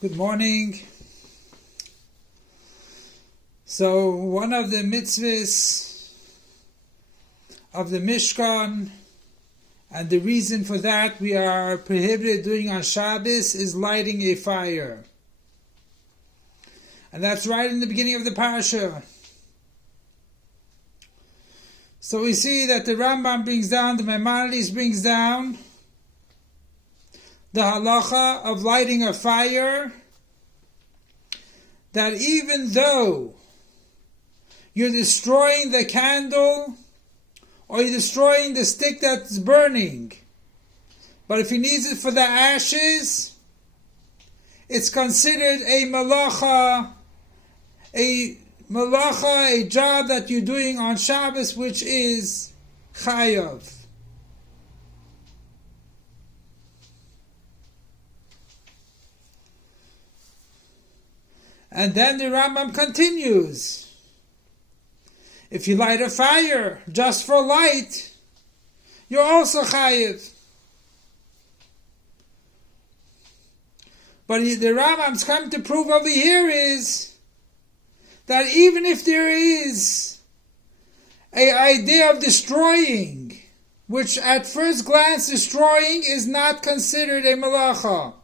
Good morning. So one of the mitzvahs of the Mishkan, and the reason for that we are prohibited doing on Shabbos, is lighting a fire. And that's right in the beginning of the parasha. So we see that the Rambam brings down, the Maimonides brings down the halacha of lighting a fire, that even though you're destroying the candle or you're destroying the stick that's burning, but if he needs it for the ashes, it's considered a malacha, a job that you're doing on Shabbos, which is chayav. And then the Rambam continues. If you light a fire just for light, you're also chayiv. But the Rambam's come to prove over here is that even if there is an idea of destroying, which at first glance destroying is not considered a malacha,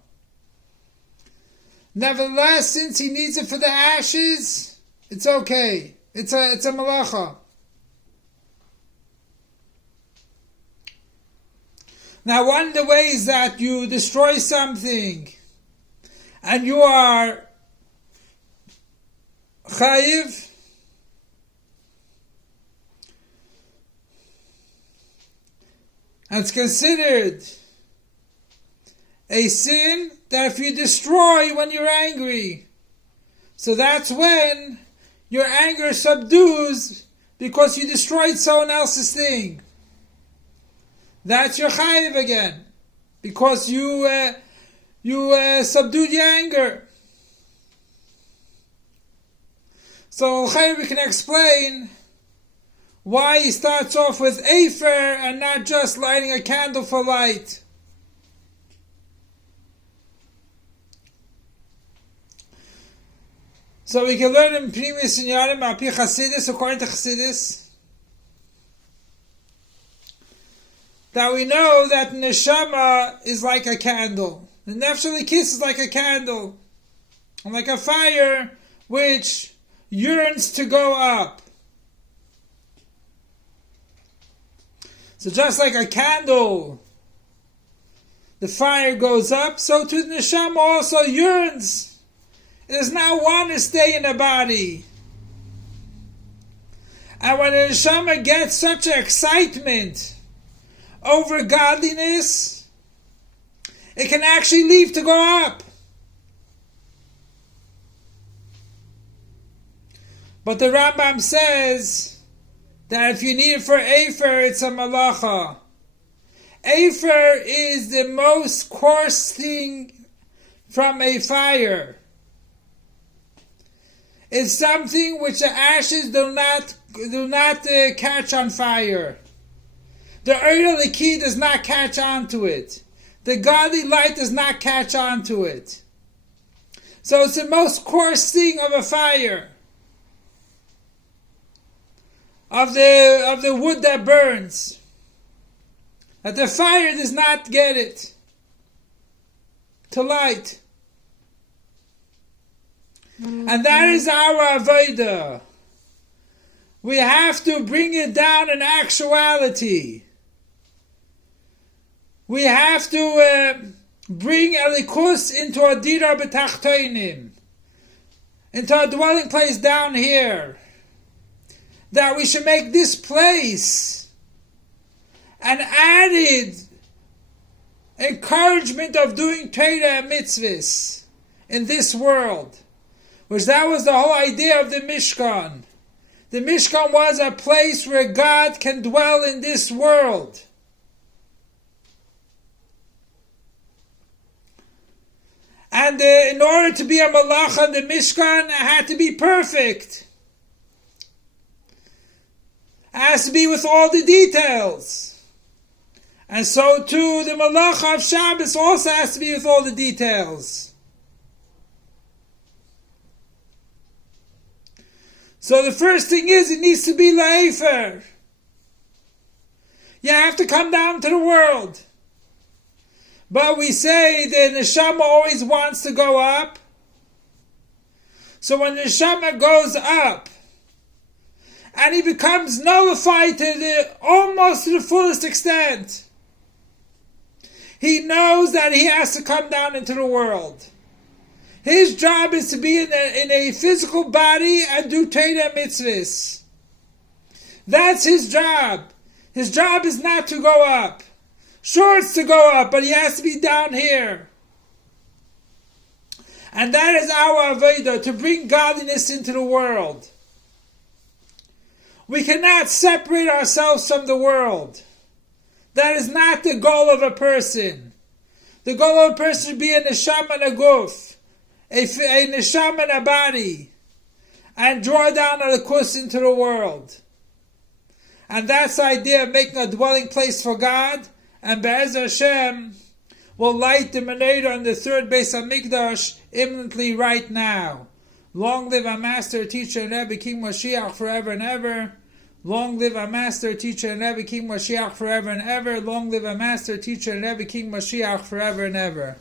nevertheless, since he needs it for the ashes, it's okay. It's a malacha. Now, one of the ways that you destroy something and you are chayiv, and it's considered a sin that if you destroy when you're angry, so that's when your anger subdues because you destroyed someone else's thing. That's your chayiv again, because you subdued your anger. So we can explain why he starts off with afer and not just lighting a candle for light. So we can learn in previous Inyanim, Api Chassidus, according to Chassidus, that we know that neshama is like a candle. The nefesh elikis is like a candle, and like a fire which yearns to go up. So just like a candle, the fire goes up, so too the neshama also yearns. It does not want to stay in the body. And when the neshama gets such an excitement over godliness, it can actually leave to go up. But the Rambam says that if you need it for afer, it's a malacha. Afer is the most coarse thing from a fire. It's something which the ashes do not catch on fire. The yerusholayim Liki does not catch on to it. The godly light does not catch on to it. So it's the most coarse thing of a fire, of the wood that burns, that the fire does not get it to light. And that is our avodah. We have to bring it down in actuality. We have to bring elikus into a dira b'tachtonim, into a dwelling place down here. That we should make this place an added encouragement of doing Torah and mitzvahs in this world. Which that was the whole idea of the Mishkan. The Mishkan was a place where God can dwell in this world. And in order to be a malacha in the Mishkan, it had to be perfect. It has to be with all the details. And so too, the malacha of Shabbos also has to be with all the details. So the first thing is, it needs to be la'efer. You have to come down to the world. But we say the neshama always wants to go up. So when the neshama goes up, and he becomes nullified almost to the fullest extent, he knows that he has to come down into the world. His job is to be in a physical body and do Torah mitzvahs. That's his job. His job is not to go up. Sure, it's to go up, but he has to be down here. And that is our avodah, to bring godliness into the world. We cannot separate ourselves from the world. That is not the goal of a person. The goal of a person should be a neshama and a guf, a neshama and a body, and draw down a kus into the world. And that's the idea of making a dwelling place for God, and Be'ez Hashem will light the menorah on the third Beis HaMikdash imminently right now. Long live our master, teacher, and Rebbe, King Moshiach, forever and ever. Long live our master, teacher, and Rebbe, King Moshiach, forever and ever. Long live our master, teacher, and Rebbe, King Moshiach, forever and ever.